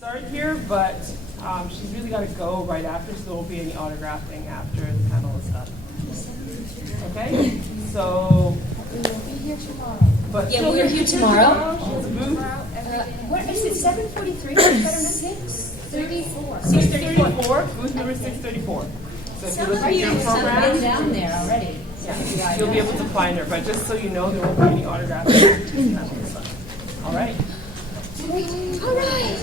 start here, but she's really got to go right after, so there won't be any autographing after the panel is done. Okay? So. We will be here tomorrow. But yeah, we're here tomorrow. She has a booth. What is it? 7:43? 6:34. 634. Booth number 634. So if you look at your program, down there already. yeah, you'll be able to find her. But just so you know, there won't be any autographing. All right. All right.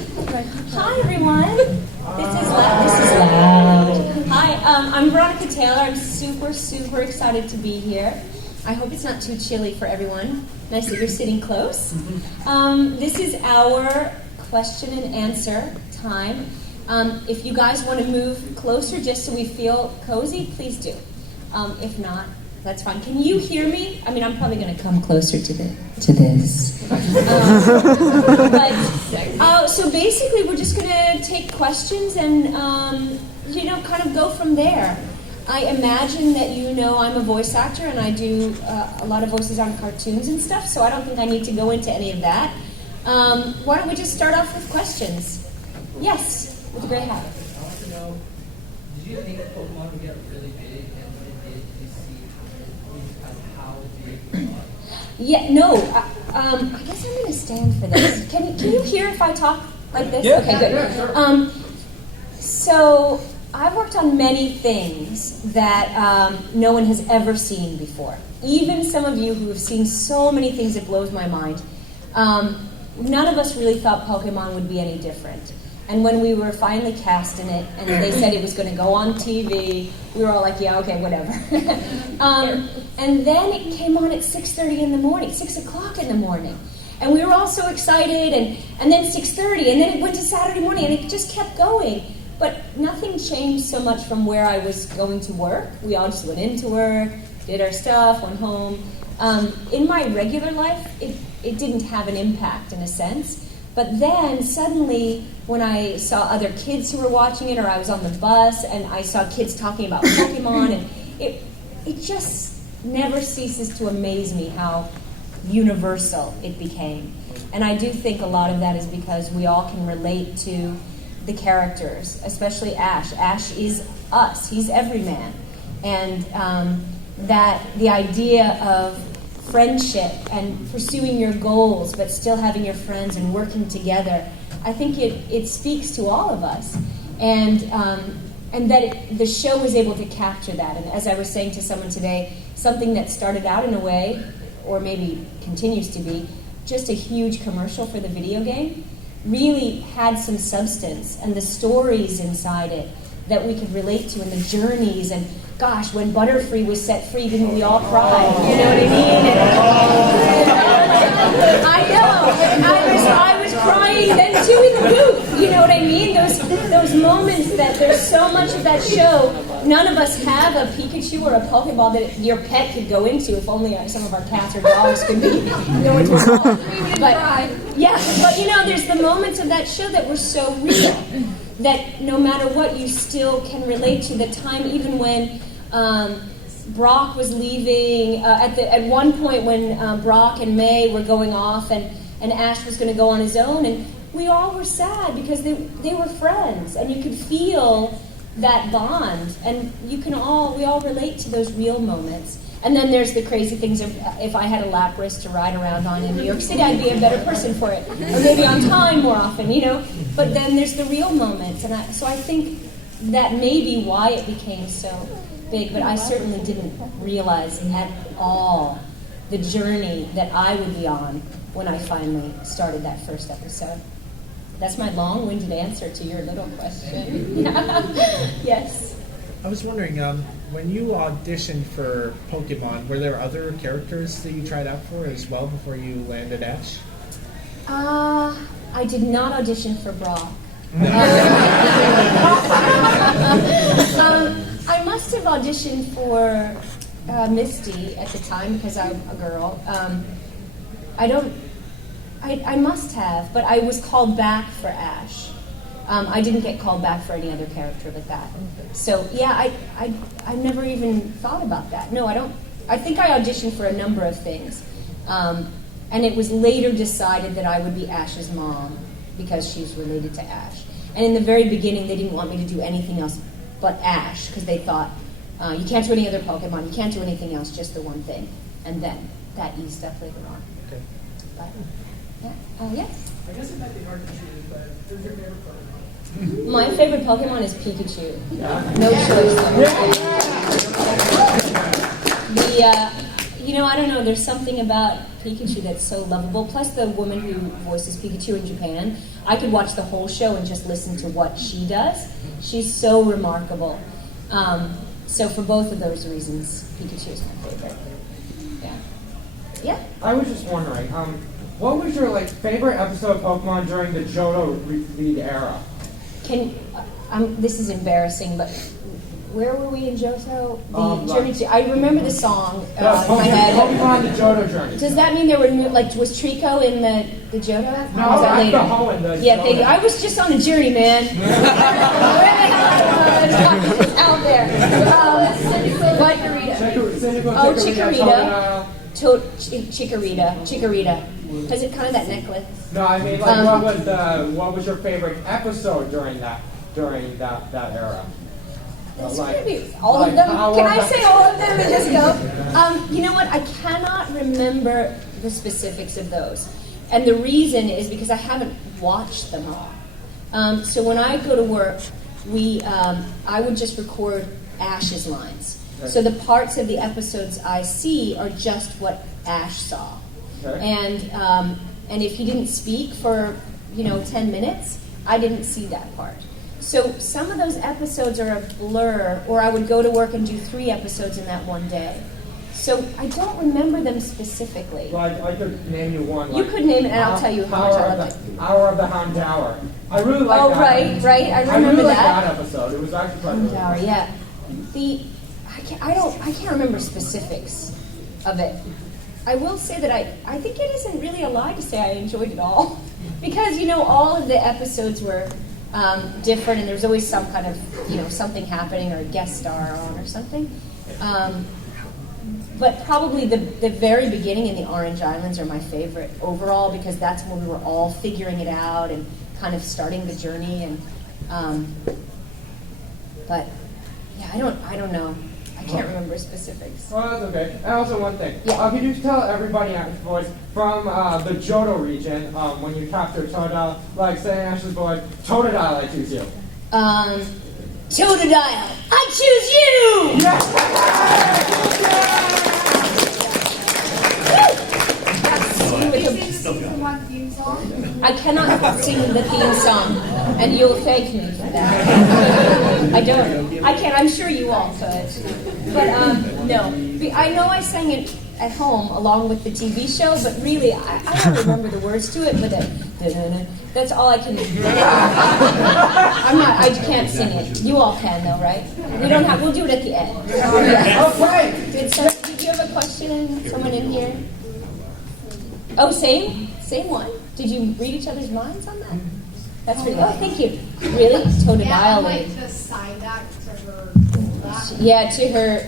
Hi, everyone. This is loud. Hi, I'm Veronica Taylor. I'm super excited to be here. I hope it's not too chilly for everyone. Nice that you're sitting close. This is our question and answer time. If you guys want to move closer just so we feel cozy, please do. If not, that's fine. Can you hear me? I mean, I'm probably going to come closer to this. So basically, we're just going to take questions and, kind of go from there. I imagine that you know I'm a voice actor and I do a lot of voices on cartoons and stuff, so I don't think I need to go into any of that. Why don't we just start off with questions? Yes, with a great hat. I want to know, did you think Pokemon would get really big, and did you see how big it was? Yeah, no, I guess I'm going to stand for this. Can you hear if I talk like this? Yeah, okay, good. Yeah, sure. So I've worked on many things that no one has ever seen before. Even some of you who have seen so many things, it blows my mind. None of us really thought Pokemon would be any different. And when we were finally cast in it, and they said it was going to go on TV, we were all like, yeah, okay, whatever. And then it came on at 6:30 in the morning, 6 o'clock in the morning. And we were all so excited, and then 6:30, and then it went to Saturday morning, and it just kept going. But nothing changed so much from where I was going to work. We all just went into work, did our stuff, went home. In my regular life, it didn't have an impact in a sense. But then suddenly, when I saw other kids who were watching it, or I was on the bus and I saw kids talking about Pokemon, and it just never ceases to amaze me how universal it became. And I do think a lot of that is because we all can relate to the characters, especially Ash. Ash is us. He's everyman. And that the idea of friendship and pursuing your goals but still having your friends and working together, I think it speaks to all of us. And that the show was able to capture that. And as I was saying to someone today, something that started out in a way, or maybe continues to be, just a huge commercial for the video game, really had some substance, and the stories inside it that we could relate to, and the journeys, and gosh, when Butterfree was set free, didn't we all cry? You know what I mean? I know. I was crying then too in the booth. You know what I mean? Those moments that there's so much of that show. None of us have a Pikachu or a Pokeball that your pet could go into. If only some of our cats or dogs could be going to it. But there's the moments of that show that were so real that no matter what, you still can relate to the time, even when Brock was leaving. At one point when Brock and May were going off, and Ash was going to go on his own, and we all were sad because they were friends, and you could feel that bond, and we all relate to those real moments. And then there's the crazy things of if I had a Lapras to ride around on in New York City, I'd be a better person for it. Or maybe on time more often, But then there's the real moments. And so I think that may be why it became so big, but I certainly didn't realize at all the journey that I would be on when I finally started that first episode. That's my long-winded answer to your little question. Yes. I was wondering, when you auditioned for Pokemon, were there other characters that you tried out for as well before you landed Ash? I did not audition for Brock. I must have auditioned for Misty at the time because I'm a girl. I must have, but I was called back for Ash. I didn't get called back for any other character like that. So yeah, I never even thought about that. No, I don't. I think I auditioned for a number of things, and it was later decided that I would be Ash's mom. because she's related to Ash. And in the very beginning, they didn't want me to do anything else but Ash, because they thought, you can't do any other Pokemon, you can't do anything else, just the one thing. And then that eased up later on. Okay. But, yeah. Yes? I guess it might be hard to choose, but who's your favorite Pokemon? My favorite Pokemon is Pikachu. No choice. I don't know, there's something about Pikachu that's so lovable. Plus the woman who voices Pikachu in Japan, I could watch the whole show and just listen to what she does. She's so remarkable. So for both of those reasons, Pikachu is my favorite. Yeah. Yeah? I was just wondering, what was your favorite episode of Pokemon during the Johto lead era? This is embarrassing, but where were we in Johto? The like- Journey to. I remember the song in my Pokemon, head. Pokemon the Johto journey. Does that mean there were new, was Trico in the Johto? No, Or was that that's later? the Hoenn, the Yeah, Johto. I was just on a journey, man. Where the hell I was out there. What? Oh, Chikorita. Is it kind of that necklace? No, I mean, what was your favorite episode during that era? It's going to be all of them. Can I say all of them and just go? You know what? I cannot remember the specifics of those. And the reason is because I haven't watched them all. So when I go to work, I would just record Ash's lines. So the parts of the episodes I see are just what Ash saw. Okay. And if he didn't speak for 10 minutes, I didn't see that part. So some of those episodes are a blur, or I would go to work and do 3 episodes in that one day. So I don't remember them specifically. Well, I could name you one. You could name it, and I'll tell you how much I loved it. Hour of the Hound Tower. I really like Oh, that. right. I I remember really like that. that episode. It was actually quite really Tower, fun. yeah. I can't remember specifics of it. I will say that I think it isn't really a lie to say I enjoyed it all. Because, all of the episodes were different, and there was always some kind of, something happening or a guest star on or something. But probably the very beginning in the Orange Islands are my favorite overall, because that's when we were all figuring it out and kind of starting the journey. And but yeah, I don't know. I can't remember specifics. Oh, that's okay. And also one thing. Yeah. Could you tell everybody Ash's voice from the Johto region, when you capture Totodile, say Ash's voice, Totodile, I choose you. Totodile, I choose you! I cannot sing the theme song, and you'll thank me for that. I don't. I can't. I'm sure you all could. But no. I know I sang it at home along with the TV show, but really, I don't remember the words to it. But that's all I can do. I can't sing it. You all can, though, right? We'll do it at the end. Okay. Did you have a question? Someone in here? Oh, same one. Did you read each other's minds on that? That's really. Oh, thank you. Really, Totodile. like the side act to her. Yeah, to her.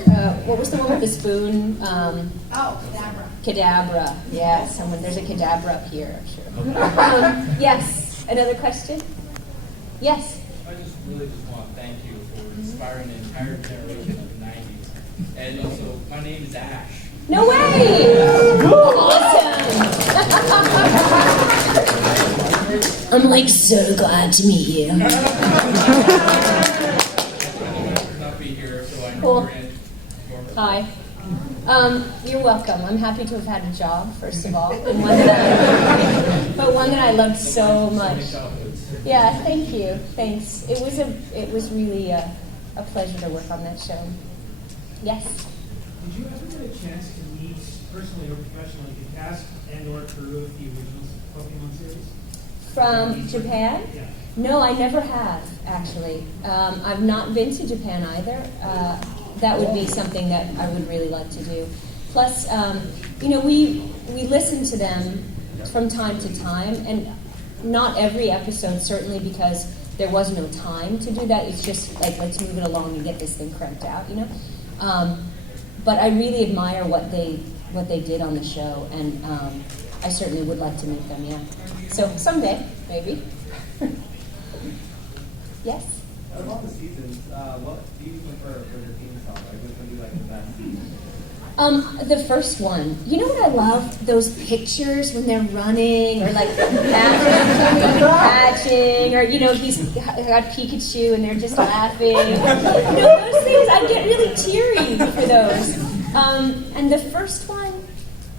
What was the one with the spoon? Kadabra. Kadabra. Yeah, there's a Kadabra up here, I'm sure. Yes. Another question? Yes. I really just want to thank you for inspiring an entire generation of the 90s. And also, my name is Ash. No way! Awesome! I'm so glad to meet you. Not be here, so I know Cool. you're in. Hi. You're welcome. I'm happy to have had a job, first of all, and one that I loved so much. Yeah, thank you. Thanks. It was really a pleasure to work on that show. Yes. Did you ever get a chance to meet, personally or professionally, the cast and/or crew of the original Pokemon series? From Japan? Yeah. No, I never have, actually. I've not been to Japan either. That would be something that I would really like to do. Plus, we listen to them from time to time, and not every episode, certainly, because there was no time to do that. It's just let's move it along and get this thing cranked out, But I really admire what they did on the show, and I certainly would like to meet them, yeah. So someday, maybe. Yes? Out of all the seasons, what do you prefer for the theme song? Like, which one do you like the best? The first one. You know what I love? Those pictures when they're running, or like patching, or he's got Pikachu and they're just laughing. Those things, I get really teary for those. And the first one,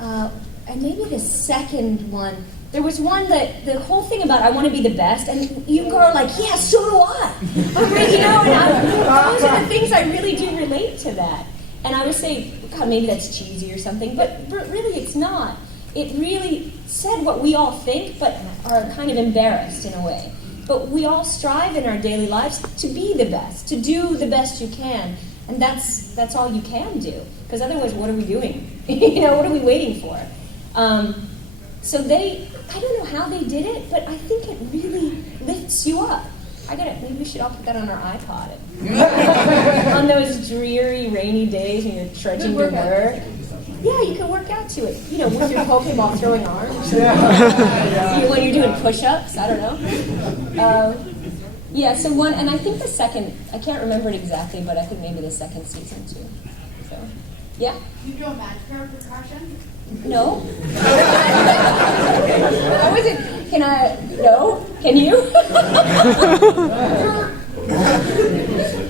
and maybe the second one. There was one that the whole thing about I want to be the best, and you are like, yeah, so do I. And those are the things I really do relate to that. And I would say, God, maybe that's cheesy or something, but really it's not. It really said what we all think, but are kind of embarrassed in a way. But we all strive in our daily lives to be the best, to do the best you can, and that's all you can do. Because otherwise, what are we doing? What are we waiting for? So I don't know how they did it, but I think it really lifts you up. Maybe we should all put that on our iPod. On those dreary, rainy days when you're trudging to work. Yeah, you can work out to it. With your Pokeball throwing arms. When you're doing push-ups, I don't know. So one, and I think the second, I can't remember it exactly, but I think maybe the second season too. So, yeah? You do a magic percussion? No. I wasn't. No? Can you?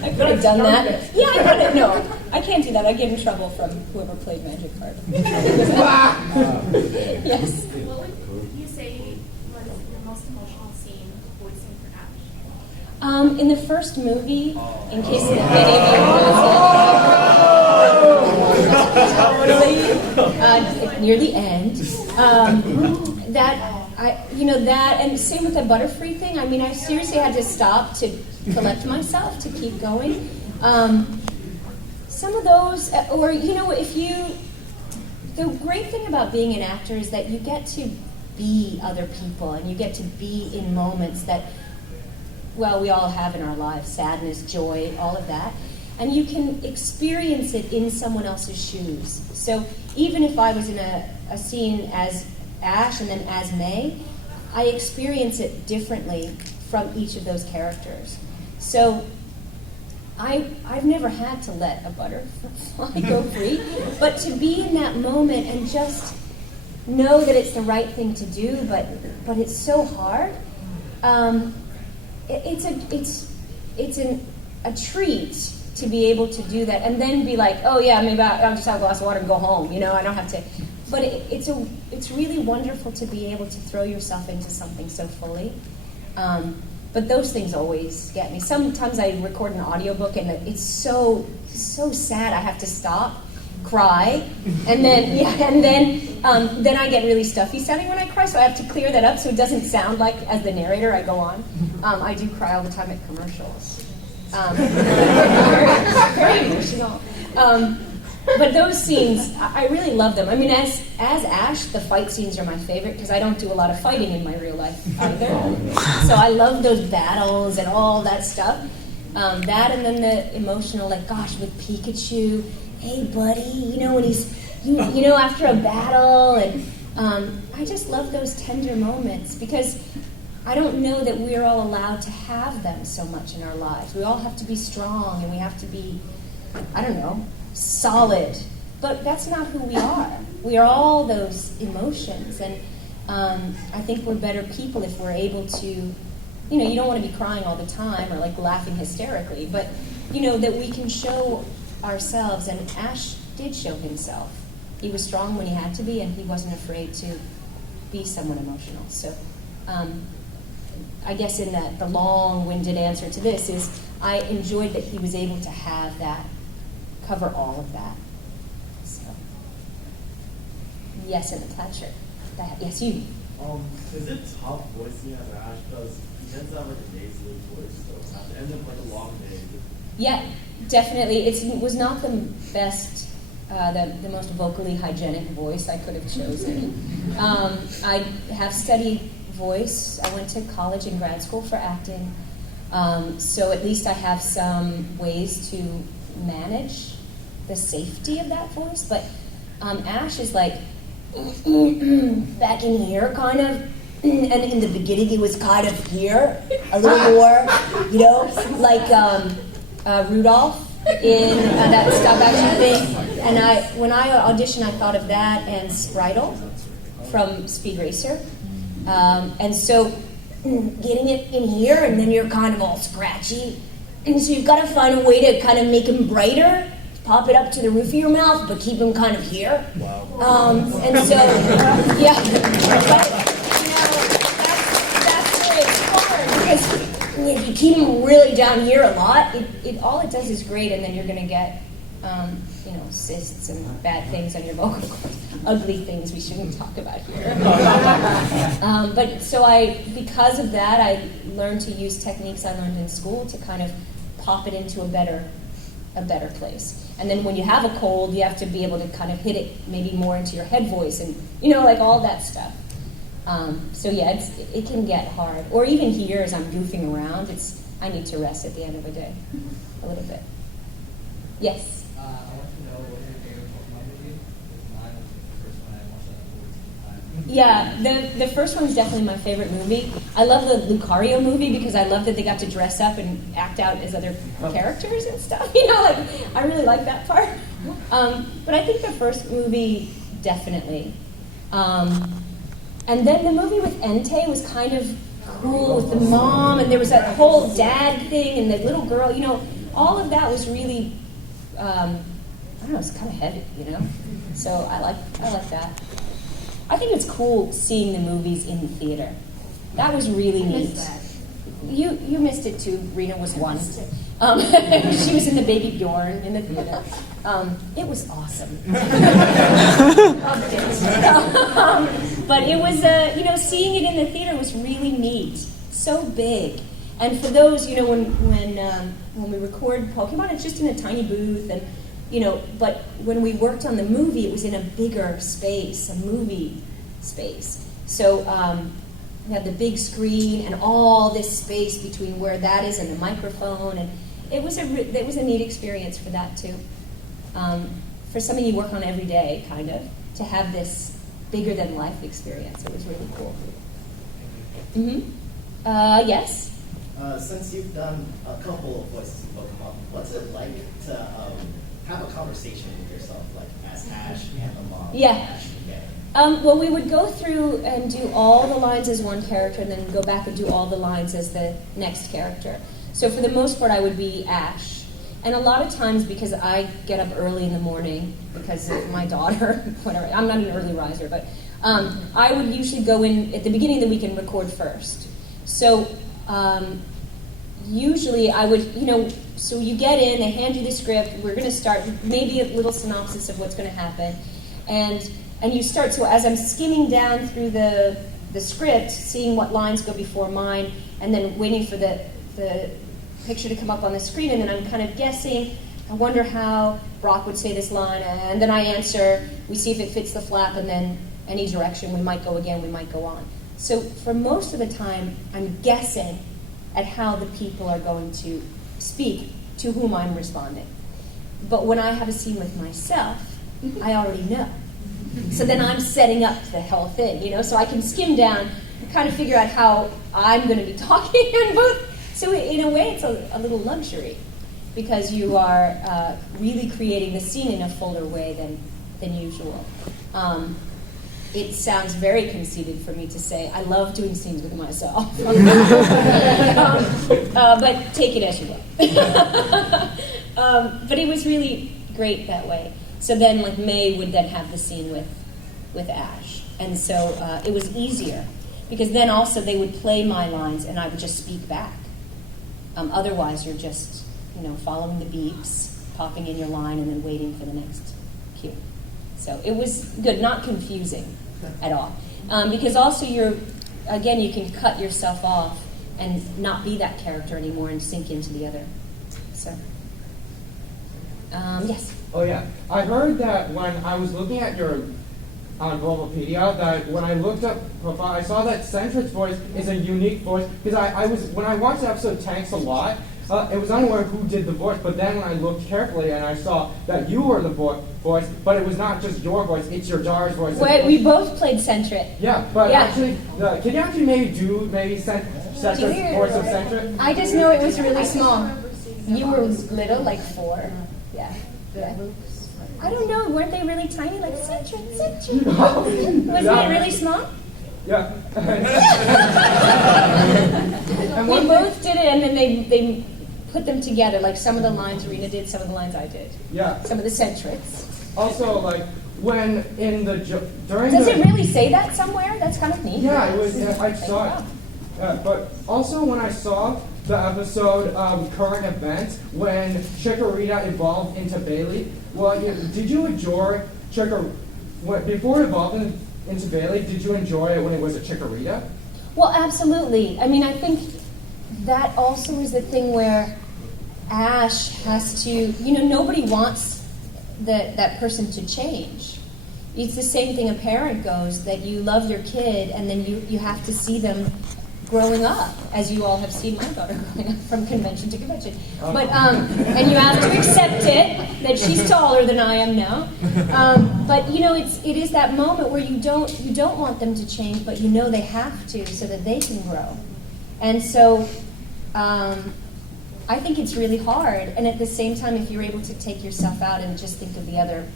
I could have done that. Yeah, I could have. No, I can't do that. I get in trouble from whoever played Magic Card. Yes. What would you say was your most emotional scene voicing for Ash? In the first movie, in case any of you totally, near the end, that, and same with the Butterfree thing. I mean, I seriously had to stop to collect myself to keep going. Some of those, or the great thing about being an actor is that you get to be other people, and you get to be in moments that, well, we all have in our lives, sadness, joy, all of that. And you can experience it in someone else's shoes. So even if I was in a scene as Ash and then as May, I experience it differently from each of those characters. So I've never had to let a butterfly go free, but to be in that moment and just know that it's the right thing to do, but it's so hard. It's a treat to be able to do that, and then be like, oh yeah, maybe I'll just have a glass of water and go home. I don't have to. But it's really wonderful to be able to throw yourself into something so fully. But those things always get me. Sometimes I record an audiobook and it's so sad I have to stop, cry, and then I get really stuffy sounding when I cry, so I have to clear that up so it doesn't sound like, as the narrator, I go on. I do cry all the time at commercials. Very emotional. But those scenes, I really love them. I mean, as Ash, the fight scenes are my favorite because I don't do a lot of fighting in my real life either. So I love those battles and all that stuff. That, and then the emotional, like, gosh, with Pikachu, hey buddy, when he's, after a battle, and I just love those tender moments because I don't know that we're all allowed to have them so much in our lives. We all have to be strong and we have to be, I don't know, solid. But that's not who we are. We are all those emotions, and I think we're better people if we're able to, you don't want to be crying all the time or like laughing hysterically, but that we can show ourselves, and Ash did show himself. He was strong when he had to be, and he wasn't afraid to be somewhat emotional. So I guess in the long-winded answer to this is I enjoyed that he was able to have that, cover all of that. So, yes, and the plaid shirt. Yes, you. Is it tough voicing as Ash? Because he tends to have like a nasally voice, so at the end of like a long day. Yeah, definitely. It was not the best, the most vocally hygienic voice I could have chosen. I have studied voice. I went to college and grad school for acting, so at least I have some ways to manage the safety of that voice. But Ash is like back in here, kind of, and in the beginning it was kind of here, a little more, like Rudolph in that stop action thing. And when I auditioned, I thought of that and Spritle from Speed Racer. And so getting it in here, and then you're kind of all scratchy. And so you've got to find a way to kind of make him brighter, pop it up to the roof of your mouth, but keep him kind of here. Wow. And so, yeah. But, that's where it's hard, because if you keep him really down here a lot, all it does is grate, and then you're going to get, cysts and bad things on your vocal cords. Ugly things we shouldn't talk about here. But so because of that, I learned to use techniques I learned in school to kind of pop it into a better place. And then when you have a cold, you have to be able to kind of hit it maybe more into your head voice and, like all that stuff. So yeah, it can get hard. Or even here as I'm goofing around, I need to rest at the end of the day a little bit. Yes? I want to know what your favorite Pokemon movie is. Mine was the first one I watched that Yeah, the first one's definitely my favorite movie. I love the Lucario movie because I love that they got to dress up and act out as other characters and stuff. I really like that part. But I think the first movie, definitely. And then the movie with Entei was kind of cool with the mom, and there was that whole dad thing and the little girl. All of that was really, I don't know, it's kind of heavy, So I like that. I think it's cool seeing the movies in the theater. That was really neat. You missed it too. Rena was one. She was in the Baby Bjorn in the theater. It was awesome. Loved it. But it was, seeing it in the theater was really neat. So big. And for those, when we record Pokemon, it's just in a tiny booth, and but when we worked on the movie, it was in a bigger space, a movie space. So we had the big screen and all this space between where that is and the microphone, and it was a neat experience for that too. For something you work on every day, kind of, to have this bigger than life experience, it was really cool. Yes. Since you've done a couple of voices in Pokemon, what's it like to have a conversation with yourself, like as Ash and the mom? Yeah. Ash together? Well, we would go through and do all the lines as one character, and then go back and do all the lines as the next character. So for the most part, I would be Ash. And a lot of times, because I get up early in the morning because of my daughter, whatever, I'm not an early riser, but I would usually go in at the beginning of the week and record first. So usually I would, so you get in, they hand you the script, we're going to start, maybe a little synopsis of what's going to happen, and you start, so as I'm skimming down through the script, seeing what lines go before mine, and then waiting for the picture to come up on the screen, and then I'm kind of guessing, I wonder how Brock would say this line, and then I answer, we see if it fits the flap, and then any direction, we might go again, we might go on. So for most of the time, I'm guessing at how the people are going to speak to whom I'm responding. But when I have a scene with myself, I already know. So then I'm setting up the whole thing, so I can skim down and kind of figure out how I'm going to be talking in both. So in a way, it's a little luxury, because you are really creating the scene in a fuller way than usual. It sounds very conceited for me to say, I love doing scenes with myself. But take it as you will. But it was really great that way. So then, May would then have the scene with Ash. And so it was easier, because then also they would play my lines and I would just speak back. Otherwise, you're just, following the beeps, popping in your line, and then waiting for the next cue. So it was good, not confusing at all. Because also you can cut yourself off and not be that character anymore and sink into the other. So, yes? Oh yeah, I heard that when I was looking at your Bulbapedia, that when I looked up profile, I saw that Centric's voice is a unique voice, because when I watched episode Tanks a lot, it was unclear who did the voice, but then when I looked carefully and I saw that you were the voice, but it was not just your voice, it's your daughter's voice. Wait, we both played Centric. Yeah, but Yeah. actually, can you actually maybe set the voice of Centric? I just know it was really small. You were little, like 4. Yeah. I don't know. Weren't they really tiny? Like Centric. Wasn't it really small? Yeah. And We one both did it, and then they put them together. Like some of the lines Rena did, some of the lines I did. Yeah. Some of the Centrics. Also, like when in the during Does the it really say that somewhere? That's kind of neat. yeah, it was. I saw it. But also when I saw the episode Current Events, when Chikorita evolved into Bailey, did you enjoy before it evolved into Bailey, did you enjoy it when it was a Chikorita? Well, absolutely. I mean, I think that also is the thing where Ash has to, nobody wants that person to change. It's the same thing a parent goes, that you love your kid and then you have to see them growing up, as you all have seen my daughter growing up from convention to convention. But and you have to accept it that she's taller than I am now. But it is that moment where you don't want them to change, but they have to so that they can grow. And so I think it's really hard. And at the same time, if you're able to take yourself out and just think of the other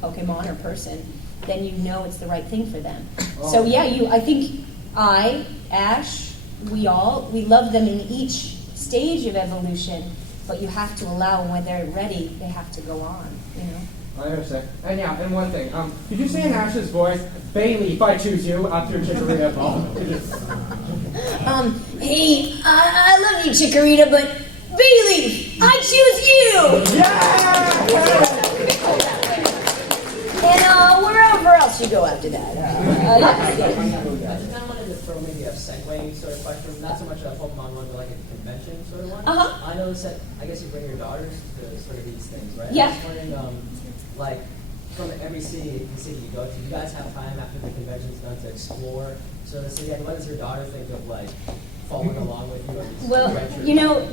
Pokemon or person, then it's the right thing for them. So yeah, I think Ash, we love them in each stage of evolution, but you have to allow them when they're ready, they have to go on, I understand. And one thing, could you say in Ash's voice, Bailey, if I choose you, after Chikorita evolved? Hey, I love you, Chikorita, but Bailey, I choose you! Yeah! And wherever else you go after that. I just kind of wanted to throw maybe a segue sort of question, not so much a Pokemon one, but like a convention sort of one. I noticed that, I guess you bring your daughters to sort of these things, right? Yeah. I was wondering, like, from every city you go to, do you guys have time after the convention's done to explore sort of the city? And what does your daughter think of, like, following along with you? Well,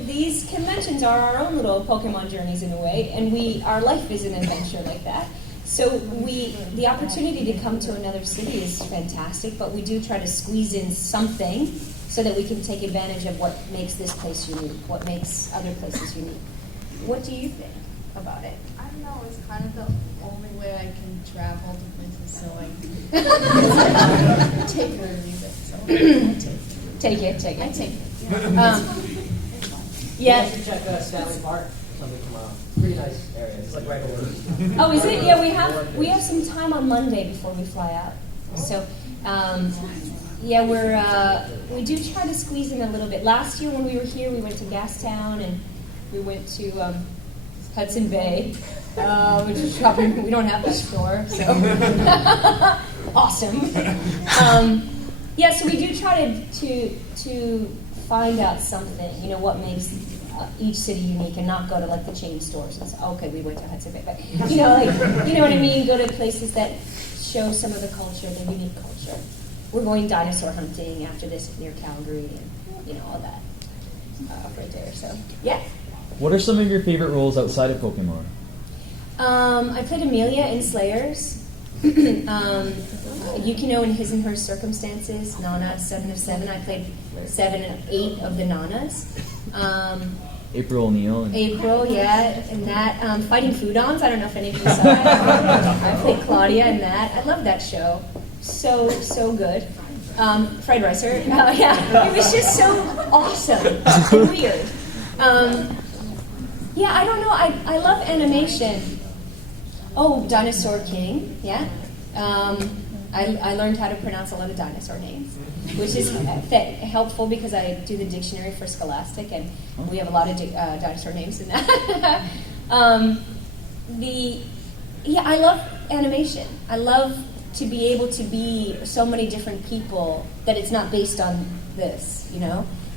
these conventions are our own little Pokemon journeys in a way, and our life is an adventure like that. So the opportunity to come to another city is fantastic, but we do try to squeeze in something so that we can take advantage of what makes this place unique, what makes other places unique. What do you think about it? I don't know, it's kind of the only way I can travel to places, so I take it or leave it. So Take it. I take it. Yeah. You should check Stanley Park or something tomorrow. Pretty nice area. It's like right over. Oh, is it? Yeah, we have some time on Monday before we fly out. So, we do try to squeeze in a little bit. Last year when we were here, we went to Gastown and we went to Hudson Bay, which is shopping. We don't have that store, so awesome. So we do try to find out something. What makes each city unique, and not go to like the chain stores and say, okay, we went to Hudson Bay, but you know what I mean. Go to places that show some of the culture, the unique culture. We're going dinosaur hunting after this near Calgary, and all that right there. So yeah. What are some of your favorite roles outside of Pokemon? I played Amelia in Slayers. Yukino in His and Her Circumstances. Nana, 7 of 7. I played 7 and 8 of the Nanas. April O'Neil. April, yeah, and that. Fighting Foodons, I don't know if any of you saw it. I played Claudia in that. I love that show. So good. Fried Ricer. It was just so awesome and weird. I don't know. I love animation. Oh, Dinosaur King, yeah. I learned how to pronounce a lot of dinosaur names, which is helpful because I do the dictionary for Scholastic, and we have a lot of dinosaur names in that. I love animation. I love to be able to be so many different people that it's not based on this,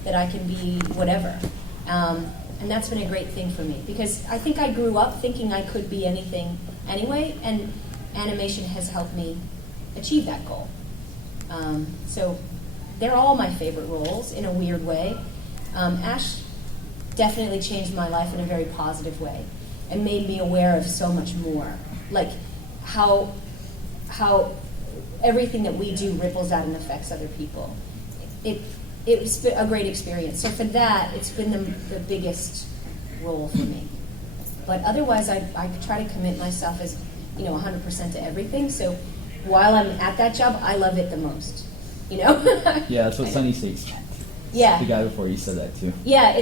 that I can be whatever. And that's been a great thing for me because I think I grew up thinking I could be anything anyway, and animation has helped me achieve that goal. So they're all my favorite roles in a weird way. Ash definitely changed my life in a very positive way and made me aware of so much more. Like how everything that we do ripples out and affects other people. It's been a great experience. So for that, it's been the biggest role for me. But otherwise, I try to commit myself as 100% to everything. So while I'm at that job, I love it the most. Yeah, that's what Sunny says. Yeah. The guy before you said that too. Yeah,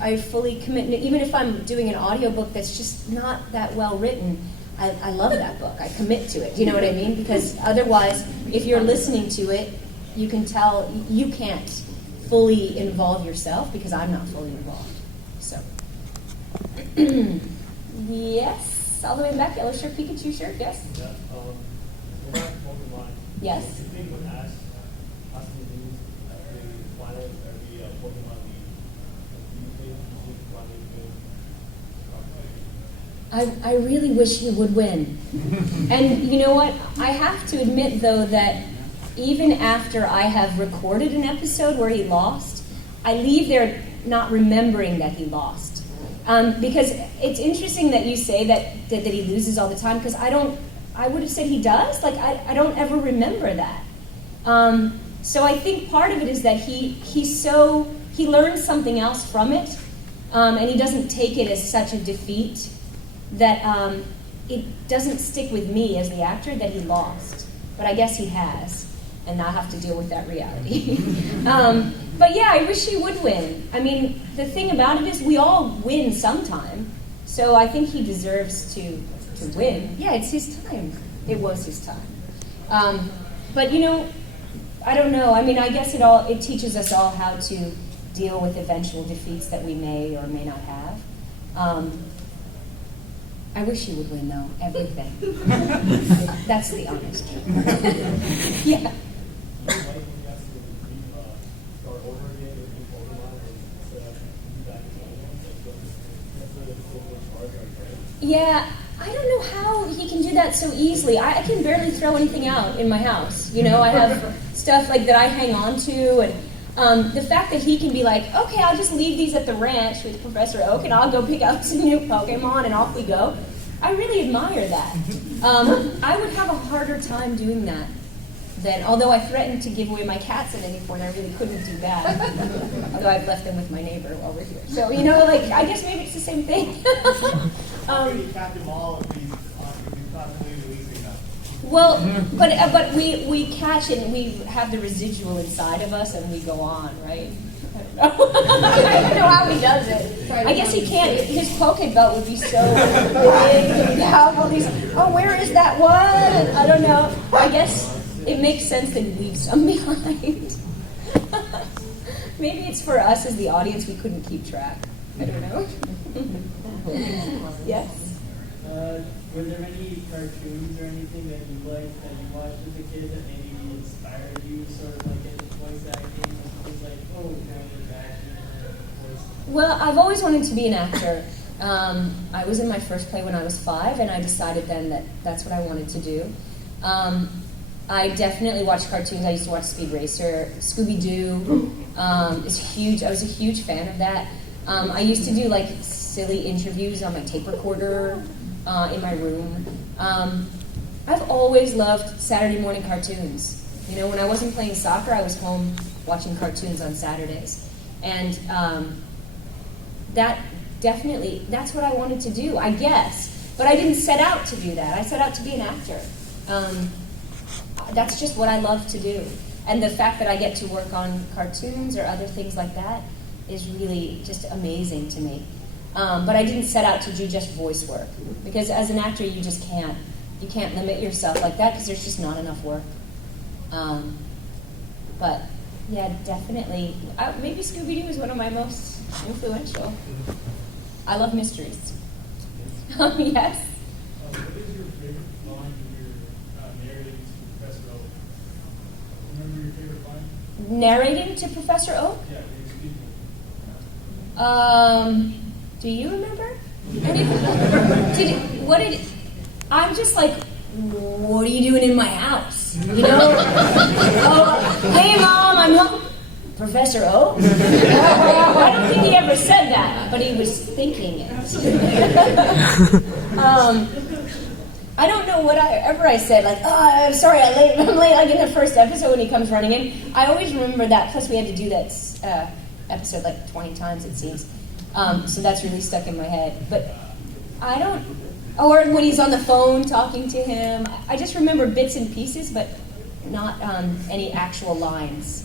I fully commit. Even if I'm doing an audiobook that's just not that well written, I love that book. I commit to it. Do you know what I mean? Because otherwise, if you're listening to it, you can tell you can't fully involve yourself because I'm not fully involved. So, yes, all the way back, yellow shirt, Pikachu shirt, yes. Yeah, about Pokemon. Yes. Do you think when Ash has to lose the final every Pokemon League, do you think he should finally win? I really wish he would win. And you know what? I have to admit, though, that even after I have recorded an episode where he lost, I leave there not remembering that he lost. Because it's interesting that you say that he loses all the time, because I would have said he does. Like, I don't ever remember that. So I think part of it is that he learns something else from it, and he doesn't take it as such a defeat that it doesn't stick with me as the actor that he lost. But I guess he has, and I have to deal with that reality. But yeah, I wish he would win. I mean, the thing about it is we all win sometime, so I think he deserves to win. Yeah, it's his time. It was his time. But I don't know. I mean, I guess it teaches us all how to deal with eventual defeats that we may or may not have. I wish he would win, though. Everything. That's the honest truth. Yeah. Yeah, I don't know how he can do that so easily. I can barely throw anything out in my house. I have stuff like that I hang on to, and the fact that he can be like, okay, I'll just leave these at the ranch with Professor Oak, and I'll go pick out some new Pokemon, and off we go. I really admire that. I would have a harder time doing that although I threatened to give away my cats at any point, I really couldn't do that. Although I've left them with my neighbor while we're here. So, I guess maybe it's the same thing. You catch them all if he's constantly releasing them. Well, but we catch it and we have the residual inside of us and we go on, right? I don't know how he does it. I guess he can't. His Pokebelt would be so big and he'd have all these, where is that one? I don't know. I guess it makes sense that he leaves some behind. Maybe it's for us as the audience, we couldn't keep track. I don't know. Yes? Were there any cartoons or anything that you liked that you watched as a kid that maybe inspired you, sort of like in voice acting? It was like, kind of action or voice? Well, I've always wanted to be an actor. I was in my first play when I was 5, and I decided then that that's what I wanted to do. I definitely watched cartoons. I used to watch Speed Racer. Scooby-Doo is huge. I was a huge fan of that. I used to do silly interviews on my tape recorder in my room. I've always loved Saturday morning cartoons. When I wasn't playing soccer, I was home watching cartoons on Saturdays. And that's what I wanted to do, I guess. But I didn't set out to do that. I set out to be an actor. That's just what I love to do. And the fact that I get to work on cartoons or other things like that is really just amazing to me. But I didn't set out to do just voice work. Because as an actor, you just can't. You can't limit yourself like that because there's just not enough work. But, yeah, definitely. Maybe Scooby-Doo is one of my most influential. I love mysteries. Yes? What is your favorite line when you're narrating to Professor Oak? Remember your favorite line? Narrating to Professor Oak? Yeah, Do you remember? I'm just like, what are you doing in my house? Hey Mom, I'm home. Professor Oak? I don't think he ever said that. but he was thinking it. I don't know whatever I said, like, oh, I'm sorry, I'm late, like in the first episode when he comes running in. I always remember that, plus we had to do that episode like 20 times, it seems. So that's really stuck in my head. But I don't, or when he's on the phone talking to him, I just remember bits and pieces, but not any actual lines.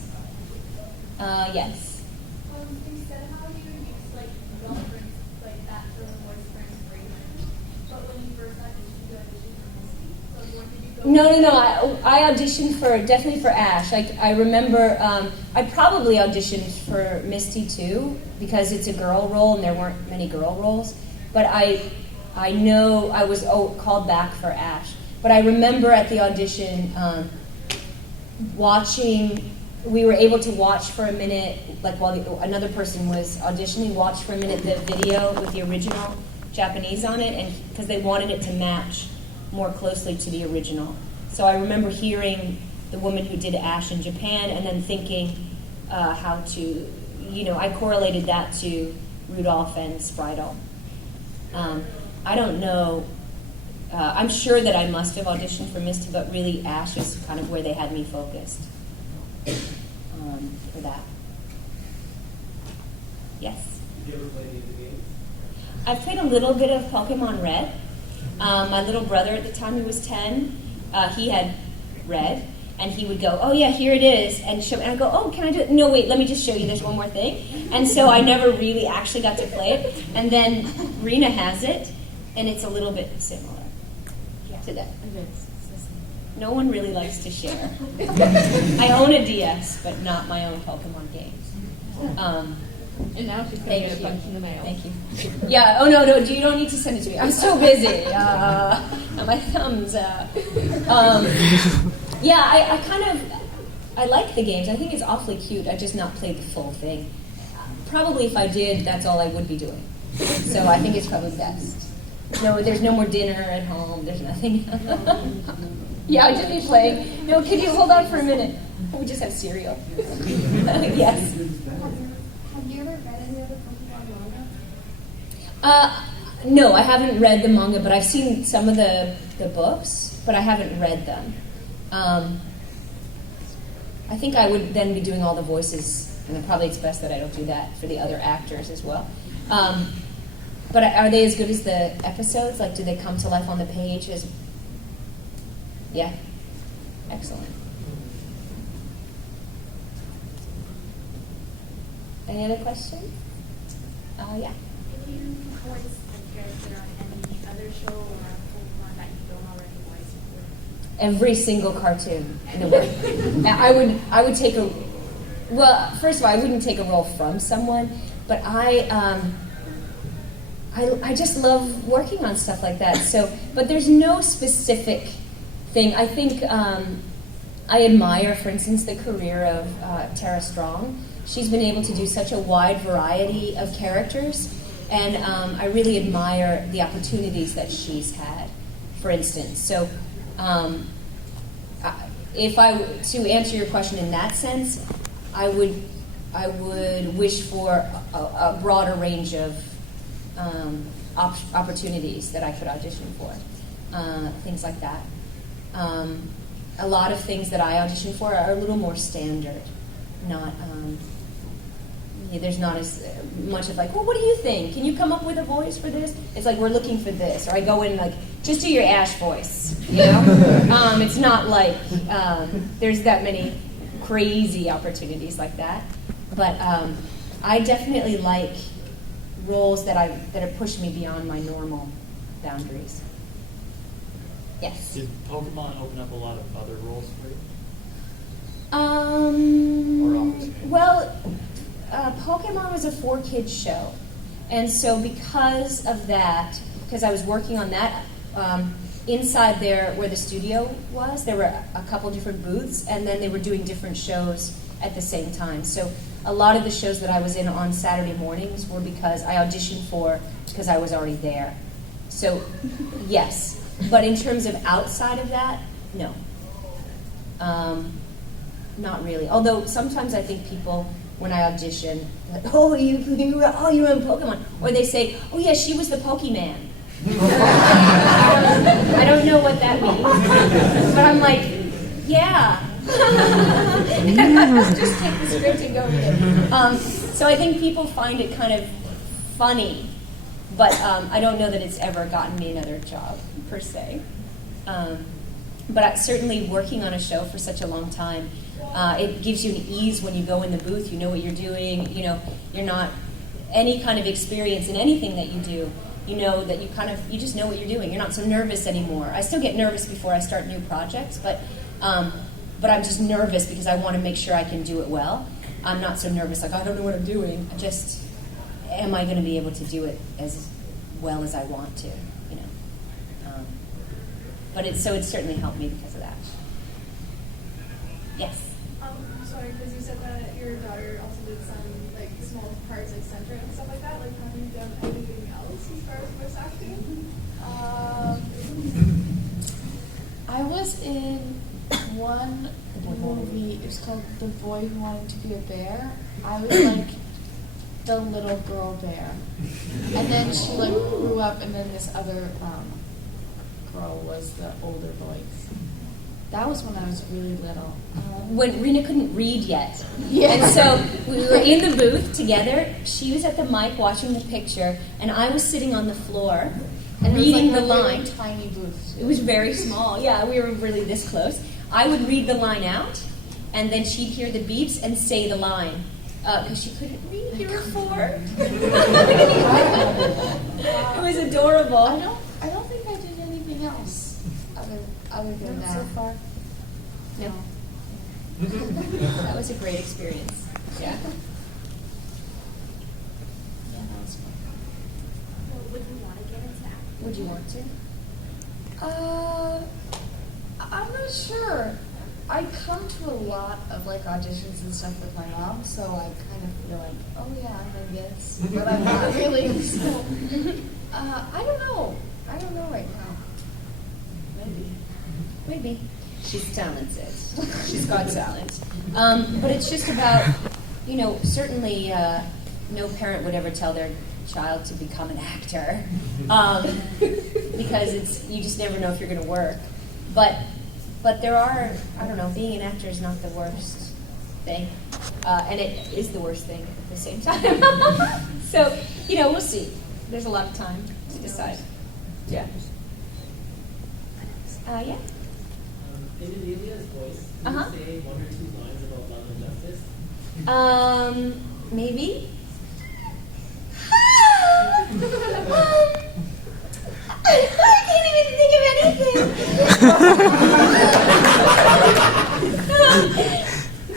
Yes. You said how you use like reference like that for the voice for inspiration, but when you first auditioned, you auditioned for Misty. So what did you go? No. I auditioned definitely for Ash. I remember I probably auditioned for Misty too because it's a girl role and there weren't many girl roles. But I know I was called back for Ash. But I remember at the audition watching. We were able to watch for a minute, like while another person was auditioning, watch for a minute the video with the original Japanese on it, and because they wanted it to match more closely to the original. So I remember hearing the woman who did Ash in Japan, and then thinking how to, I correlated that to Rudolph and Spritle. I don't know. I'm sure that I must have auditioned for Misty, but really Ash is kind of where they had me focused. For that. Yes? Did you ever play any of the games? I've played a little bit of Pokemon Red. My little brother at the time, he was 10, he had Red, and he would go, oh yeah, here it is, and show me. And I go, oh, can I do it? No, wait, let me just show you, there's one more thing. And so I never really actually got to play it. And then Rena has it, and it's a little bit similar to that. No one really likes to share. I own a DS, but not my own Pokemon games. And now she's going to get a punch in the mail. Thank you. Yeah, oh no, you don't need to send it to me. I'm so busy. And my thumbs out. Yeah, I like the games. I think it's awfully cute. I've just not played the full thing. Probably if I did, that's all I would be doing. So I think it's probably best. No, there's no more dinner at home. There's nothing. Yeah, I just be playing. No, could you hold on for a minute? We just have cereal. Yes. Have you ever read any other Pokemon manga? No, I haven't read the manga, but I've seen some of the books, but I haven't read them. I think I would then be doing all the voices, and then probably it's best that I don't do that for the other actors as well. But are they as good as the episodes? Like, do they come to life on the page? Yeah. Excellent. Any other questions? Yeah. If you voice a character on any other show or a Pokemon that you don't already voice for? Every single cartoon in the world. I would take well, first of all, I wouldn't take a role from someone, but I just love working on stuff like that. So, but there's no specific thing. I think I admire, for instance, the career of Tara Strong. She's been able to do such a wide variety of characters, and I really admire the opportunities that she's had, for instance. So, if to answer your question in that sense, I would wish for a broader range of opportunities that I could audition for, things like that. A lot of things that I audition for are a little more standard, not. There's not as much of like, well, what do you think? Can you come up with a voice for this? It's like, we're looking for this. Or I go in like, just do your Ash voice, you know? It's not like there's that many crazy opportunities like that. But I definitely like roles that have pushed me beyond my normal boundaries. Yes? Did Pokemon open up a lot of other roles for you? Well, Pokemon was a 4-kids show. And so because of that, because I was working on that, inside there where the studio was, there were a couple different booths, and then they were doing different shows at the same time. So a lot of the shows that I was in on Saturday mornings were because I auditioned because I was already there. So, yes. But in terms of outside of that, no. Not really. Although sometimes I think people when I audition. Like, oh, you were in Pokemon. Or they say, oh yeah, she was the Pokemon. I don't know what that means. But I'm like, yeah. Just take the script and go with it. So I think people find it kind of funny, but I don't know that it's ever gotten me another job, per se. But certainly working on a show for such a long time, it gives you an ease when you go in the booth. You know what you're doing. You know, you're not any kind of experience in anything that you do. You know that you just know what you're doing. You're not so nervous anymore. I still get nervous before I start new projects, but I'm just nervous because I want to make sure I can do it well. I'm not so nervous like I don't know what I'm doing. I just, am I going to be able to do it as well as I want to? You know. But it's certainly helped me because of that. Yes. Sorry, because you said that your daughter also did some like small parts like center and stuff like that. Like, have you done anything else as far as voice acting? I was in one movie. It was called The Boy Who Wanted to Be a Bear. I was like the little girl bear, and then she like grew up, and then this other girl was the older voice. That was when I was really little. When Rena couldn't read yet. Yeah. And so we were in the booth together. She was at the mic watching the picture, and I was sitting on the floor And reading it was the like a line. really tiny booth. It was very small. Yeah, we were really this close. I would read the line out, and then she'd hear the beeps and say the line. Because she couldn't read, you were 4. It was adorable. I don't think I did anything else other than Not that. so far. No. That was a great experience. Yeah. Well, would you want to get into acting? Would you want to? I'm not sure. I come to a lot of like auditions and stuff with my mom, so I kind of feel like, oh yeah, I guess, but I'm not really. So, I don't know. I don't know right now. Maybe. She's talented. She's got talent. But it's just about, certainly no parent would ever tell their child to become an actor because you just never know if you're going to work. But there are, being an actor is not the worst thing. And it is the worst thing at the same time. So, we'll see. There's a lot of time to decide. Yeah. Yeah. In Amelia's voice, can Uh-huh. you say 1 or 2 lines about love and justice? Maybe. I can't even think of anything.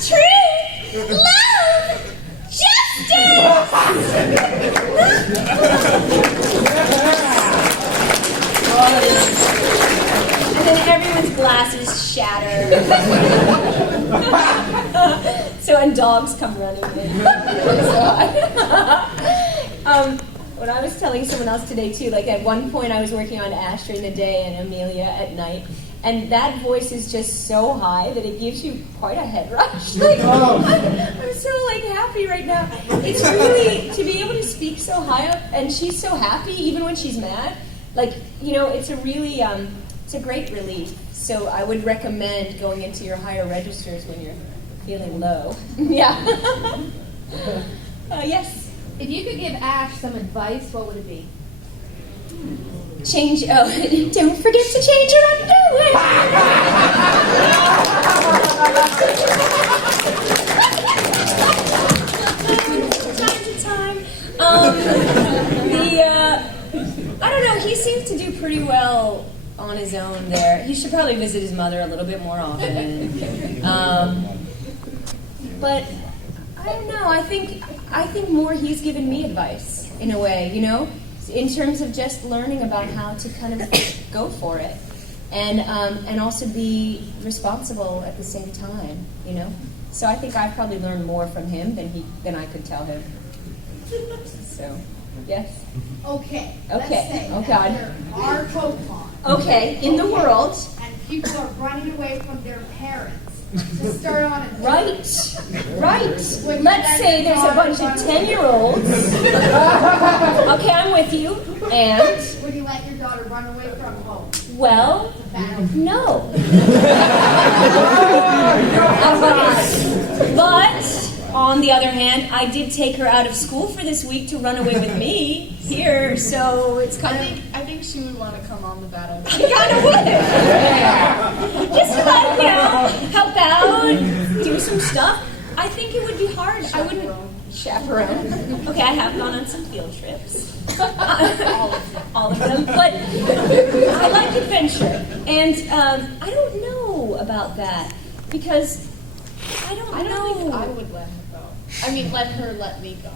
Truth, love, justice. And then everyone's glasses shatter. And dogs come running in. When I was telling someone else today too, like at one point I was working on Ash during the day and Amelia at night, and that voice is just so high that it gives you quite a head rush. Like, I'm so happy right now. It's really, to be able to speak so high up, and she's so happy even when she's mad. It's a really, it's a great relief. So I would recommend going into your higher registers when you're feeling low. Yeah. Yes. If you could give Ash some advice, what would it be? Don't forget to change your underwear. Time to time. I don't know, he seems to do pretty well on his own there. He should probably visit his mother a little bit more often. But I don't know. I think more he's given me advice in a way, in terms of just learning about how to kind of go for it, and also be responsible at the same time, So I think I've probably learned more from him than I could tell him. So, yes. Okay. Okay. Let's say Oh, that God. there are Pokemon. Okay, in the world. And people are running away from their parents. Just start on it. Right, right. Would you Let's let say your there's a daughter bunch of run away? 10-year-olds. Okay, I'm with you. And, Would you let your daughter run away from home? well, no. But, on the other hand, I did take her out of school for this week to run away with me here, so it's kind of... I think she would want to come on the battle. I kind of would. Just to like, help out, do some stuff. I think it would be hard. I wouldn't chaperone. Okay, I have gone on some field trips. All of them. But I like adventure. And I don't know about that because I don't know. think I would let her go. I mean, let her let me go.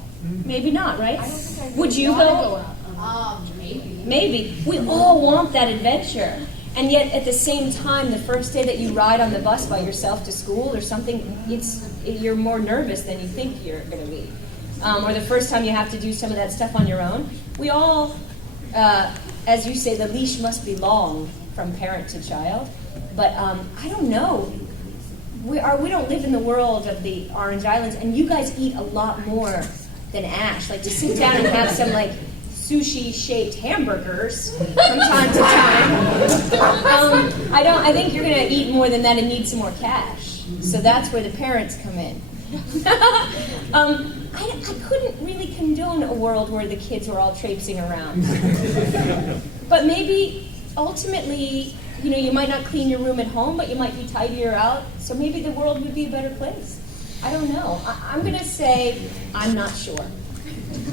Maybe not, right? I don't think I Would you wanna go? out on Maybe. Maybe. We all want that adventure. And yet, at the same time, the first day that you ride on the bus by yourself to school or something, you're more nervous than you think you're going to be. Or the first time you have to do some of that stuff on your own. We all, as you say, the leash must be long from parent to child. But I don't know. We don't live in the world of the Orange Islands, and you guys eat a lot more than Ash. Like to sit down and have some like sushi-shaped hamburgers from time to time. I think you're gonna eat more than that and need some more cash. So that's where the parents come in. I couldn't really condone a world where the kids were all traipsing around. But maybe ultimately, you might not clean your room at home, but you might be tidier out. So maybe the world would be a better place. I don't know. I'm going to say I'm not sure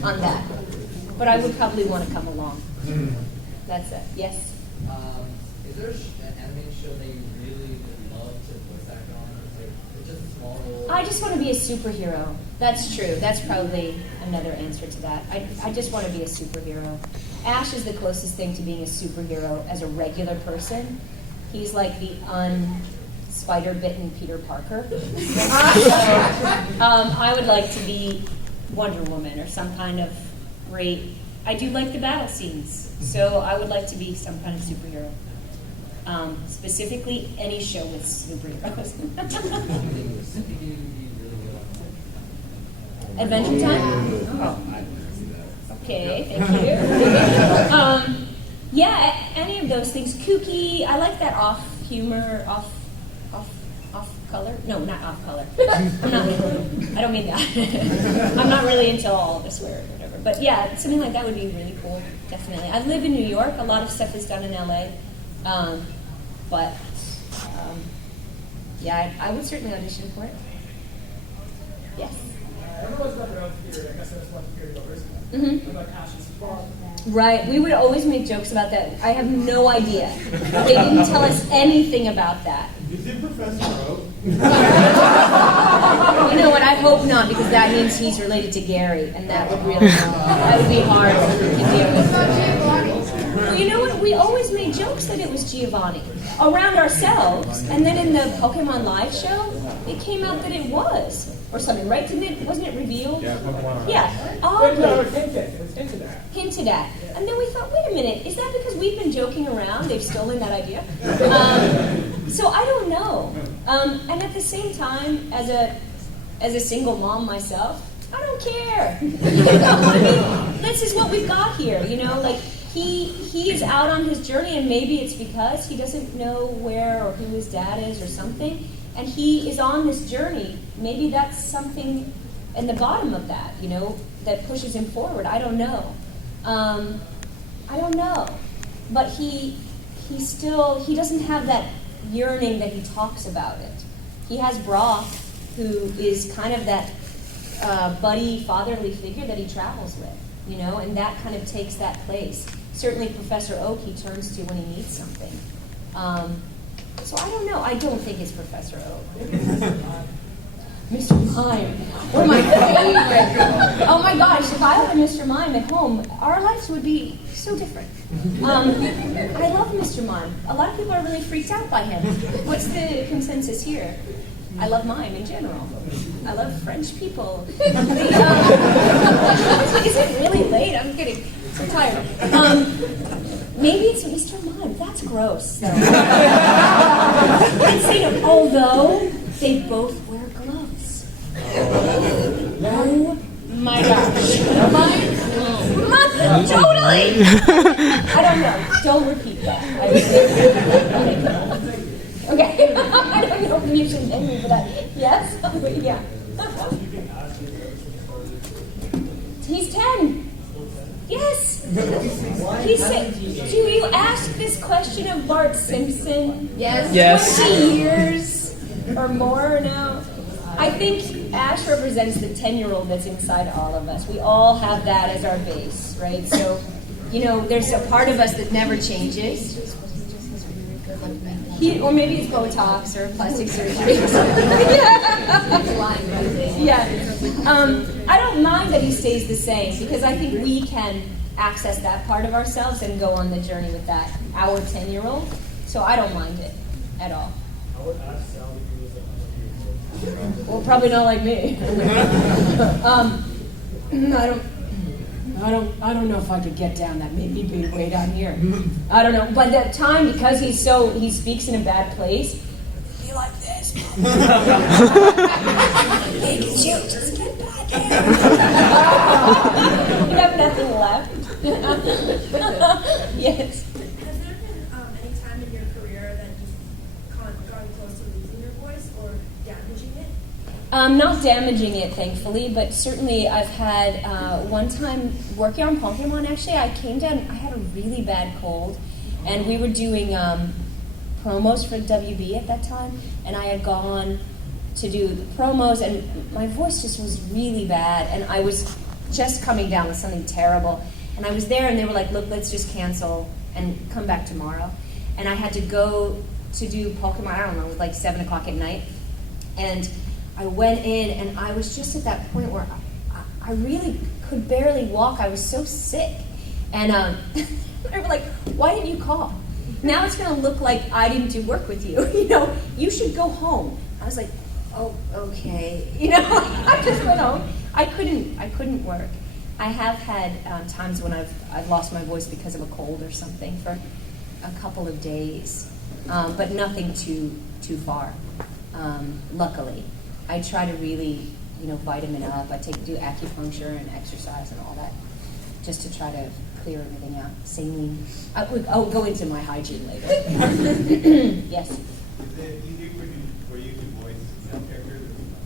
on that. But I would probably want to come along. That's it. Yes? Is there an animated show that you really would love to voice act on? Like, it's just a small role. I just want to be a superhero. That's true. That's probably another answer to that. I just want to be a superhero. Ash is the closest thing to being a superhero as a regular person. He's like the spider-bitten Peter Parker. I would like to be Wonder Woman or some kind of great... I do like the battle scenes, so I would like to be some kind of superhero. Specifically, any show with superheroes. Adventure Time? Oh. Okay, thank you. Yeah, any of those things. Kooky, I like that off humor, off color. No, not off color. I don't mean that. I'm not really into all the swear or whatever. But yeah, something like that would be really cool, definitely. I live in New York. A lot of stuff is done in LA. Yeah, I would certainly audition for it. Yes. Everyone's got their own theory. I guess I just want to hear yours. Mm-hmm. About Ash's father. Right. We would always make jokes about that. I have no idea. They didn't tell us anything about that. Is it Professor Oak? You know what? I hope not, because that means he's related to Gary, and that would be hard to deal with. Well, you know what? We always made jokes that it was Giovanni around ourselves, and then in the Pokemon Live show, it came out that it was. Or something, right? Wasn't it revealed? Yeah, Pokemon. Yeah. It Oddly. was hinted at. Hinted at. And then we thought, wait a minute, is that because we've been joking around? They've stolen that idea? So I don't know. And at the same time, as a single mom myself, I don't care. This is what we've got here, like he is out on his journey, and maybe it's because he doesn't know where or who his dad is or something. And he is on this journey. Maybe that's something in the bottom of that, that pushes him forward. I don't know. But he doesn't have that yearning that he talks about it. He has Brock, who is kind of that buddy, fatherly figure that he travels with, and that kind of takes that place. Certainly Professor Oak he turns to when he needs something. So I don't know. I don't think it's Professor Oak. Mr. Mime. One of my favorite. Oh my gosh, if I had a Mr. Mime at home, our lives would be so different. I love Mr. Mime. A lot of people are really freaked out by him. What's the consensus here? I love mime in general. I love French people. Is it really late? I'm getting so tired. Maybe it's Mr. Mime. That's gross, though. I'd say no. Although, They both wear gloves. Oh my gosh. Totally! I don't know. Don't repeat that. Okay. I don't know if you should end me for that. Yes? Yeah. He's 10. Yes. He's do you ask this question of Bart Simpson? Yes. 20 years or more now? I think Ash represents the 10-year-old that's inside all of us. We all have that as our base, right? So, there's a part of us that never changes. Or maybe it's Botox or plastic surgery. Yeah. I don't mind that he stays the same because I think we can access that part of ourselves and go on the journey with that, our 10-year-old. So I don't mind it at all. I would ask Sally if he was Well, probably not like me. I don't know if I could get down that maybe big way down here. I don't know. But that time, because he speaks in a bad place, be like this. Hey, could you just get back here? You have nothing left. Yes. Has there been any time in your career that you've gone close to losing your voice or damaging it? Not damaging it, thankfully, but certainly I've had one time working on Pokemon, actually, I came down, I had a really bad cold, and we were doing promos for WB at that time, and I had gone to do the promos, and my voice just was really bad, and I was just coming down with something terrible, and I was there, and they were like, look, let's just cancel and come back tomorrow, and I had to go to do Pokemon, I don't know, it was like 7 o'clock at night, and I went in, and I was just at that point where I really could barely walk. I was so sick. And they were like, why didn't you call? Now it's going to look like I didn't do work with you. You should go home. I was like, oh, okay. I just went home. I couldn't work. I have had times when I've lost my voice because of a cold or something for a couple of days, but nothing too far, luckily. I try to really, vitamin up. I do acupuncture and exercise and all that, just to try to clear everything out. Saline. I'll go into my hygiene later. Yes. Is it easier for you to voice male characters or female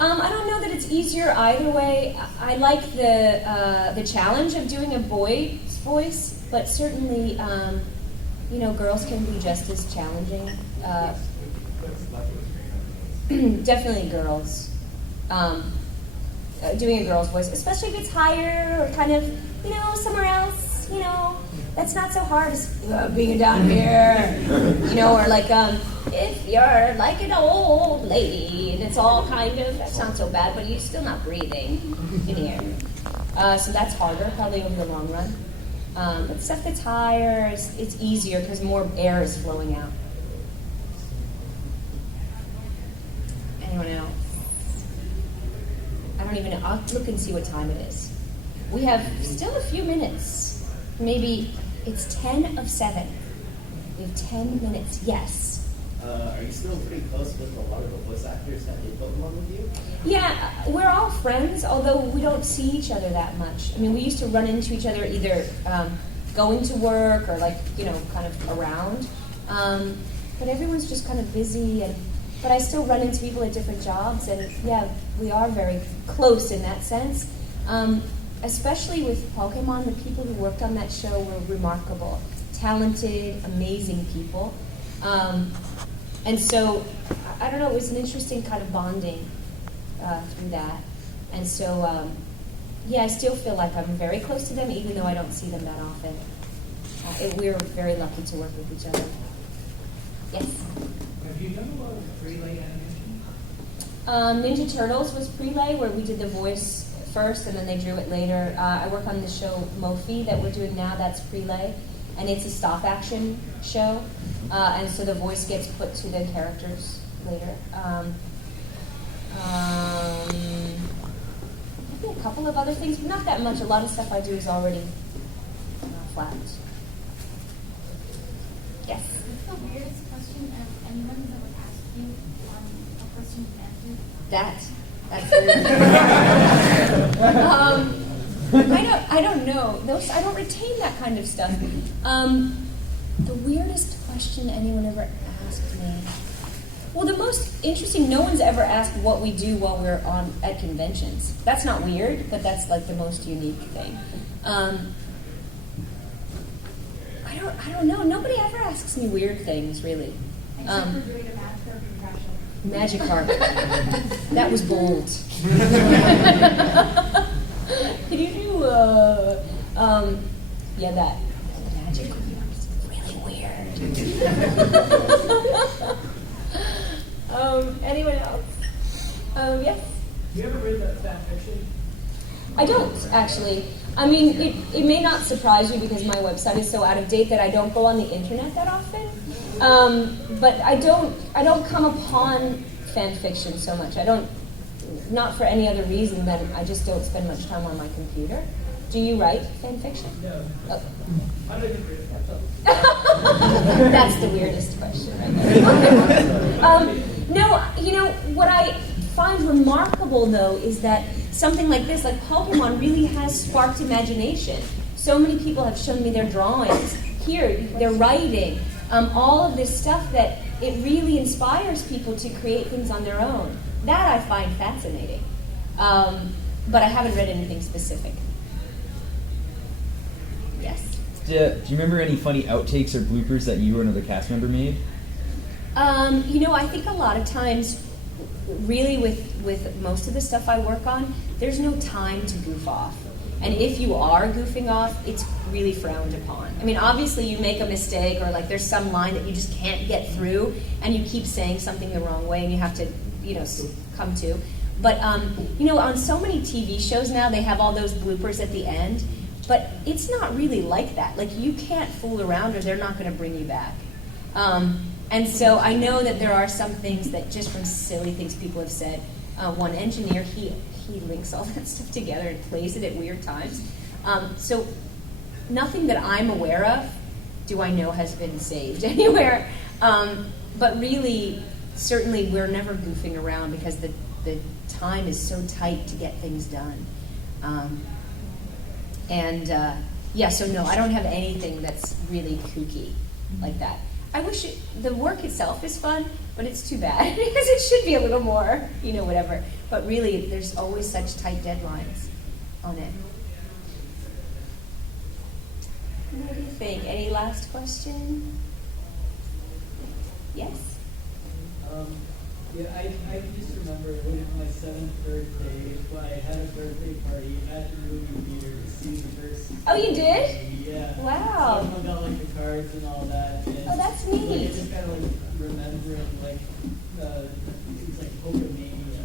characters? I don't know that it's easier either way. I like the challenge of doing a boy's voice, but certainly, girls can be just as challenging. Definitely girls. Doing a girl's voice, especially if it's higher or kind of, somewhere else, that's not so hard as being down here, or like, if you're like an old lady and it's all kind of, that's not so bad, but you're still not breathing in here. So that's harder, probably over the long run. But stuff that's higher, it's easier because more air is flowing out. Anyone else? I don't even know. I'll look and see what time it is. We have still a few minutes. Maybe it's 10 of 7. We have 10 minutes. Yes. Are you still pretty close with a lot of the voice actors that did Pokemon with you? Yeah, we're all friends, although we don't see each other that much. I mean, we used to run into each other either going to work or kind of around. But everyone's just kind of busy but I still run into people at different jobs, and yeah, we are very close in that sense. Especially with Pokemon, the people who worked on that show were remarkable, talented, amazing people. And so, I don't know, it was an interesting kind of bonding through that. And so, I still feel like I'm very close to them, even though I don't see them that often. We're very lucky to work with each other. Yes? Have you done a lot of prelay animation? Ninja Turtles was prelay, where we did the voice first and then they drew it later. I work on the show Mophie that we're doing now, that's prelay. And it's a stop action show. And so the voice gets put to the characters later. I think a couple of other things, but not that much. A lot of stuff I do is already flat. Yes? What's the weirdest question anyone has ever asked you on question answered? That's I don't know. I don't retain that kind of stuff. The weirdest question anyone ever asked me. Well, the most interesting, no one's ever asked what we do while we're at conventions. That's not weird, but that's like the most unique thing. I don't know. Nobody ever asks me weird things, really. Except for doing a magic carpet impression. Magic carpet. That was bold. Can you do that magic carpet was really weird. Anyone else? Yes? You ever read that fan fiction? I don't, actually. I mean, it may not surprise you because my website is so out of date that I don't go on the internet that often. But I don't come upon fan fiction so much. Not for any other reason than I just don't spend much time on my computer. Do you write fan fiction? No. Oh. I don't even read it. That's the weirdest question right there. No, what I find remarkable, though, is that something like this, like Pokemon, really has sparked imagination. So many people have shown me their drawings. Here, their writing. All of this stuff that it really inspires people to create things on their own. That I find fascinating. But I haven't read anything specific. Yes? Do you remember any funny outtakes or bloopers that you or another cast member made? I think a lot of times, really with most of the stuff I work on, there's no time to goof off. And if you are goofing off, it's really frowned upon. I mean, obviously you make a mistake or like there's some line that you just can't get through and you keep saying something the wrong way and you have to, come to. But, on so many TV shows now, they have all those bloopers at the end. But it's not really like that. Like, you can't fool around or they're not going to bring you back. And so I know that there are some things that just from silly things people have said. One engineer, he links all that stuff together and plays it at weird times. So nothing that I'm aware of do I know has been saved anywhere. But really, certainly we're never goofing around because the time is so tight to get things done. So no, I don't have anything that's really kooky like that. I wish the work itself is fun, but it's too bad because it should be a little more, whatever. But really, there's always such tight deadlines on it. What do you think? Any last question? Yes? I just remember when my 7th birthday, I had a birthday party at the movie theater to see the first. Oh, you did? Yeah. Wow. So I hung out the cards and all that. And Oh, that's neat. Just kind of remembering it was like Pokemania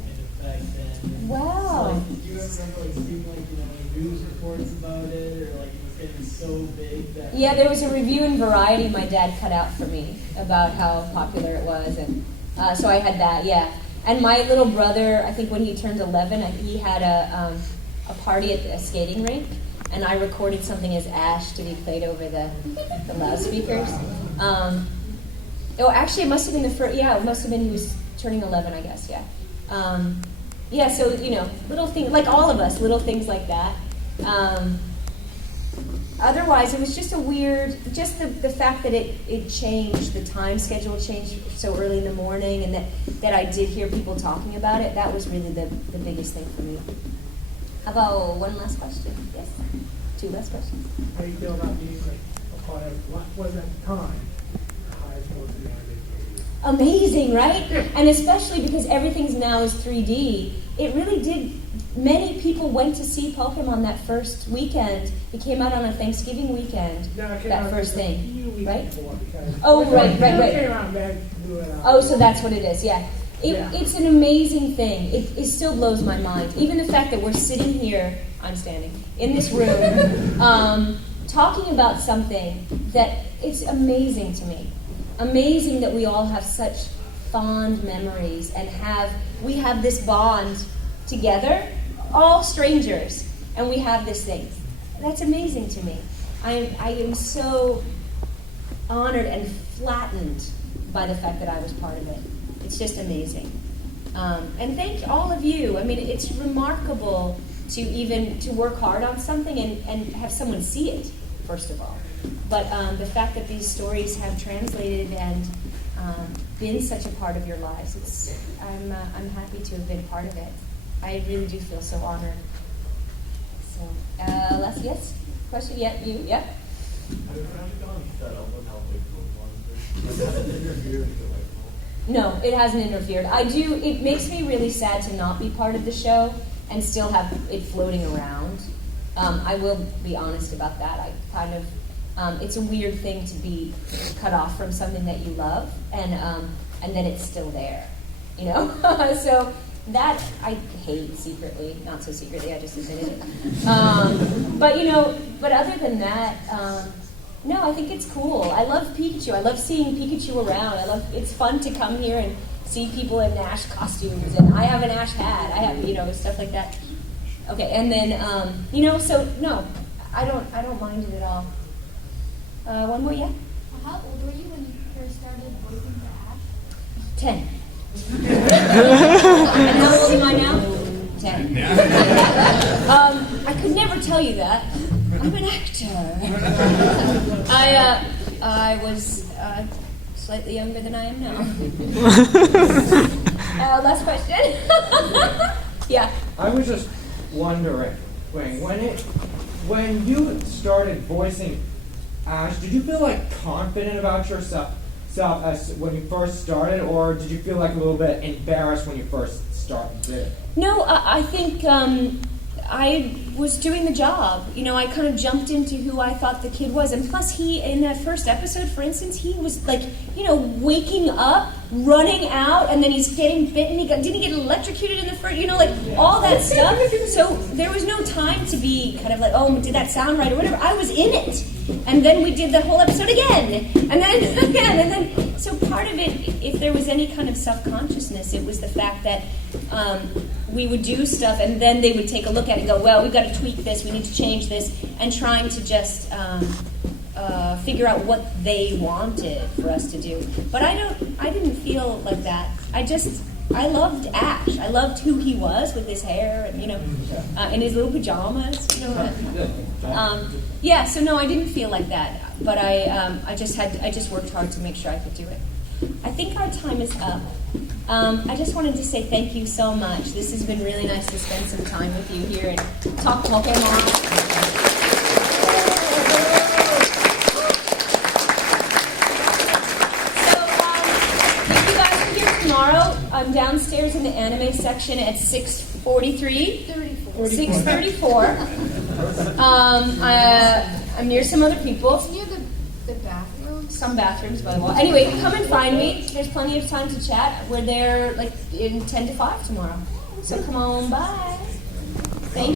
kind of back then. And Wow. So, did you ever remember seeing news reports about it or it was getting so big that? Yeah, there was a review in Variety my dad cut out for me about how popular it was, and so I had that, yeah. And my little brother, I think when he turned 11, he had a party at a skating rink, and I recorded something as Ash to be played over the loudspeakers. Actually, it must have been it must have been he was turning 11, I guess, yeah. So, little things, like all of us, little things like that. Otherwise, it was just the fact that it changed, the time schedule changed so early in the morning, and that I did hear people talking about it, that was really the biggest thing for me. How about one last question? Yes? 2 last questions? How do you feel about being a part of what was at the time the highest grossing animated? Amazing, right? And especially because everything's now is 3D, it really did. Many people went to see Pokemon that first weekend. It came out on a Thanksgiving weekend. That first thing, right? Oh, right. Oh, so that's what it is. Yeah. It's an amazing thing. It still blows my mind. Even the fact that we're sitting here, I'm standing, in this room, talking about something that it's amazing to me. Amazing that we all have such fond memories and we have this bond together, all strangers, and we have this thing. That's amazing to me. I am so honored and flattened by the fact that I was part of it. It's just amazing. And thank all of you. I mean, it's remarkable to work hard on something and have someone see it, first of all. But the fact that these stories have translated and been such a part of your lives, I'm happy to have been part of it. I really do feel so honored. So, last yes? Question? Yeah, you? Yeah? Have you gone fed up with how big Pokemon is? Like, has it interfered with your life? No, it hasn't interfered. It makes me really sad to not be part of the show and still have it floating around. I will be honest about that. I kind of, it's a weird thing to be cut off from something that you love, and then it's still there, you know? So that I hate secretly, not so secretly, I just admitted it. But other than that, no, I think it's cool. I love Pikachu. I love seeing Pikachu around. It's fun to come here and see people in Ash costumes, and I have an Ash hat. I have, stuff like that. Okay, and then, so no, I don't mind it at all. One more, yeah? How old were you when you first started voicing for Ash? 10. And how old am I now? 10. I could never tell you that. I'm an actor. I was slightly younger than I am now. Last question. Yeah. I was just wondering, when you started voicing Ash, did you feel like confident about yourself as when you first started, or did you feel like a little bit embarrassed when you first started? No, I think I was doing the job. I kind of jumped into who I thought the kid was. And plus, he, in that first episode, for instance, he was like, waking up, running out, and then he's getting bitten. Didn't he get electrocuted in the first, all that stuff. So there was no time to be kind of like, oh, did that sound right or whatever. I was in it. And then we did the whole episode again. And then again. And then, so part of it, if there was any kind of self-consciousness, it was the fact that we would do stuff and then they would take a look at it and go, well, we've got to tweak this, we need to change this, and trying to just figure out what they wanted for us to do. But I didn't feel like that. I loved Ash. I loved who he was with his hair and, and his little pajamas. So no, I didn't feel like that. But I just worked hard to make sure I could do it. I think our time is up. I just wanted to say thank you so much. This has been really nice to spend some time with you here and talk Pokemon. Tomorrow, I'm downstairs in the anime section at 6:34. I'm near some other people. It's near the bathrooms. Some bathrooms, by the way. Anyway, come and find me. There's plenty of time to chat. We're there in 10 to 5 tomorrow. So come on by.